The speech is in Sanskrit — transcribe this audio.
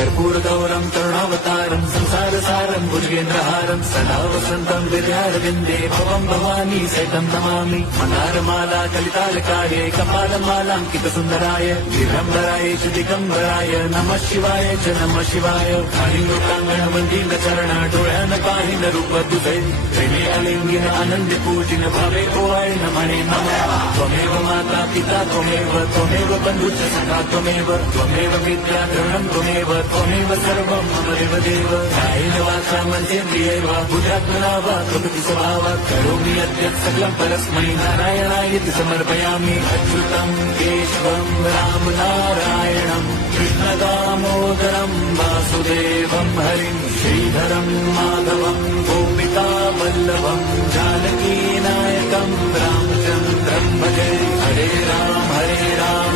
कर्पूरगौरं करुणावतारं संसारसारं भुजगेन्द्रहारं सदा वसन्तं हृदयारविन्दे भवं भवानी सहितं नमामि। मन्दारमाला कलितालकाय कपालमालाङ्कितसुन्दराय दिगम्बराय च दिगम्बराय नमः शिवाय च नमः शिवाय। कालिङ्गोटाङ्गण मन्दिर चरण डोळ्यान पाहिन रूप तुझे प्रेमे अलिंगिन आनंद पूजिन भावे ओवाळ नमणे नमः। त्वमेव माता पिता त्वमेव बन्धुश्च सखा त्वमेव विद्या द्रविणं त्वमेव सर्वं मम देव। कायेन वाचा मनसेन्द्रियैर्व बुद्ध्यात्मना वा प्रकृति स्वभावात् करोमि यद्यत् सकलं परस्मै नारायणायेति समर्पयामि। अच्युतं केशवं राम नारायणं कृष्णदामोदरं वासुदेवं हरिं श्रीधरं माधवं गोपिका वल्लभं जानकी नायकं रामचन्द्रं भजे। हरे राम